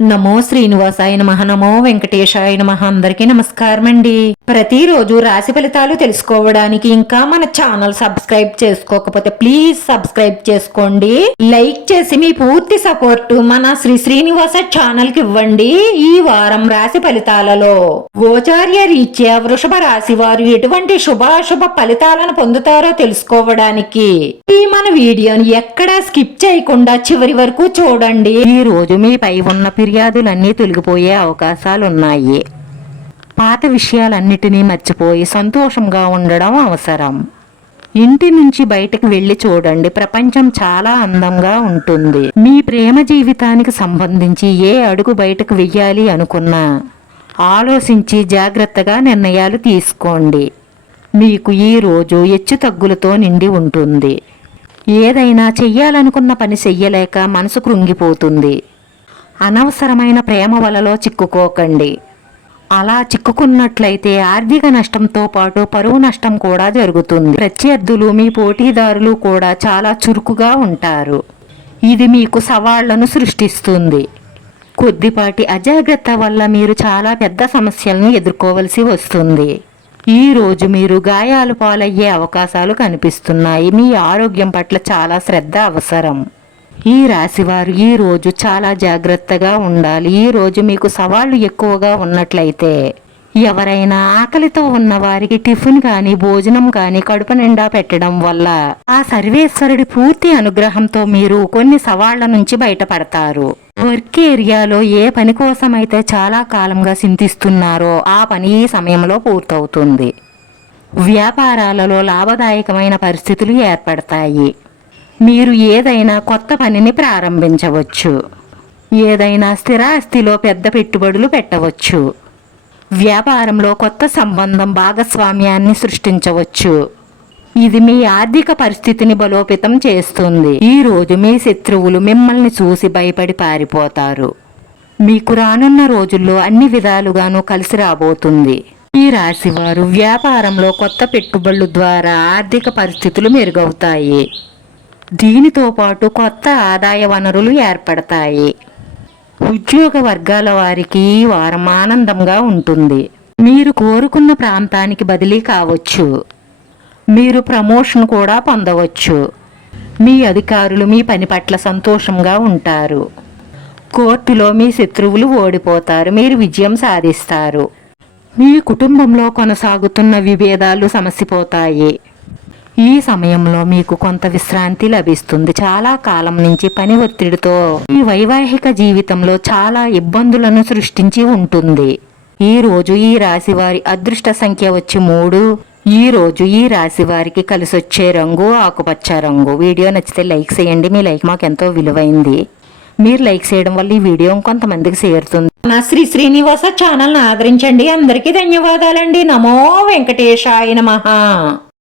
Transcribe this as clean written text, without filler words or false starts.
నమో శ్రీనివాసాయ నమః. నమో వెంకటేశాయ నమః. అందరికీ నమస్కారం అండి. ప్రతిరోజు రాశి ఫలితాలు తెలుసుకోవడానికి ఇంకా మన ఛానల్ సబ్స్క్రైబ్ చేసుకోకపోతే ప్లీజ్ సబ్స్క్రైబ్ చేసుకోండి. లైక్ చేసి మీ పూర్తి సపోర్ట్ మన శ్రీనివాస ఛానల్ కి ఇవ్వండి. ఈ వారం రాశి ఫలితాలలో గోచార్య రీత్యా వృషభ రాశి వారు ఎటువంటి శుభాశుభ ఫలితాలను పొందుతారో తెలుసుకోవడానికి ఈ మన వీడియోని ఎక్కడా స్కిప్ చేయకుండా చివరి వరకు చూడండి. ఈ రోజు మీపై ఉన్న ఫిర్యాదులన్నీ తొలగిపోయే అవకాశాలున్నాయి. పాత విషయాలన్నిటినీ మర్చిపోయి సంతోషంగా ఉండడం అవసరం. ఇంటి నుంచి బయటకు వెళ్లి చూడండి, ప్రపంచం చాలా అందంగా ఉంటుంది. మీ ప్రేమ జీవితానికి సంబంధించి ఏ అడుగు బయటకు వెయ్యాలి అనుకున్నా ఆలోచించి జాగ్రత్తగా నిర్ణయాలు తీసుకోండి. మీకు ఈ రోజు హెచ్చు తగ్గులతో నిండి ఉంటుంది. ఏదైనా చెయ్యాలనుకున్న పని చెయ్యలేక మనసు కృంగిపోతుంది. అనవసరమైన ప్రేమ వలలో చిక్కుకోకండి. అలా చిక్కుకున్నట్లయితే ఆర్థిక నష్టంతో పాటు పరువు నష్టం కూడా జరుగుతుంది. ప్రత్యర్థులు మీ పోటీదారులు కూడా చాలా చురుకుగా ఉంటారు. ఇది మీకు సవాళ్లను సృష్టిస్తుంది. కొద్దిపాటి అజాగ్రత్త వల్ల మీరు చాలా పెద్ద సమస్యలను ఎదుర్కోవలసి వస్తుంది. ఈ రోజు మీరు గాయాలు పాలయ్యే అవకాశాలు కనిపిస్తున్నాయి. మీ ఆరోగ్యం పట్ల చాలా శ్రద్ధ అవసరం. ఈ రాశివారు ఈ రోజు చాలా జాగ్రత్తగా ఉండాలి. ఈ రోజు మీకు సవాళ్లు ఎక్కువగా ఉన్నట్లయితే ఎవరైనా ఆకలితో ఉన్న వారికి టిఫిన్ కానీ భోజనం కానీ కడుపు నిండా పెట్టడం వల్ల ఆ సర్వేశ్వరుడి పూర్తి అనుగ్రహంతో మీరు కొన్ని సవాళ్ల నుంచి బయటపడతారు. వర్క్ ఏరియాలో ఏ పని కోసమైతే చాలా కాలంగా చింతిస్తున్నారో ఆ పని ఈ సమయంలో పూర్తవుతుంది. వ్యాపారాలలో లాభదాయకమైన పరిస్థితులు ఏర్పడతాయి. మీరు ఏదైనా కొత్త పనిని ప్రారంభించవచ్చు. ఏదైనా స్థిరాస్తిలో పెద్ద పెట్టుబడులు పెట్టవచ్చు. వ్యాపారంలో కొత్త సంబంధం భాగస్వామ్యాన్ని సృష్టించవచ్చు. ఇది మీ ఆర్థిక పరిస్థితిని బలోపేతం చేస్తుంది. ఈ రోజు మీ శత్రువులు మిమ్మల్ని చూసి భయపడి పారిపోతారు. మీకు రానున్న రోజుల్లో అన్ని విధాలుగానూ కలిసి రాబోతుంది. ఈ రాశివారు వ్యాపారంలో కొత్త పెట్టుబడుల ద్వారా ఆర్థిక పరిస్థితులు మెరుగవుతాయి. దీనితో పాటు కొత్త ఆదాయ వనరులు ఏర్పడతాయి. ఉద్యోగ వర్గాల వారికి ఈ వారం ఆనందంగా ఉంటుంది. మీరు కోరుకున్న ప్రాంతానికి బదిలీ కావచ్చు. మీరు ప్రమోషన్ కూడా పొందవచ్చు. మీ అధికారులు మీ పని పట్ల సంతోషంగా ఉంటారు. కోర్టులో మీ శత్రువులు ఓడిపోతారు. మీరు విజయం సాధిస్తారు. మీ కుటుంబంలో కొనసాగుతున్న విభేదాలు సమసిపోతాయి. ఈ సమయంలో మీకు కొంత విశ్రాంతి లభిస్తుంది. చాలా కాలం నుంచి పని ఒత్తిడితో ఈ వైవాహిక జీవితంలో చాలా ఇబ్బందులను సృష్టించి ఉంటుంది. ఈ రోజు ఈ రాశి వారి అదృష్ట సంఖ్య వచ్చి 3. ఈ రోజు ఈ రాశి వారికి కలిసొచ్చే రంగు ఆకుపచ్చ రంగు. వీడియో నచ్చితే లైక్ చేయండి. మీ లైక్ మాకు ఎంతో విలువైంది. మీరు లైక్ చేయడం వల్ల ఈ వీడియో కొంతమందికి చేరుతుంది. నా శ్రీనివాస ఛానల్ని ఆదరించండి. అందరికీ ధన్యవాదాలండి. నమో వెంకటేశాయ నమః.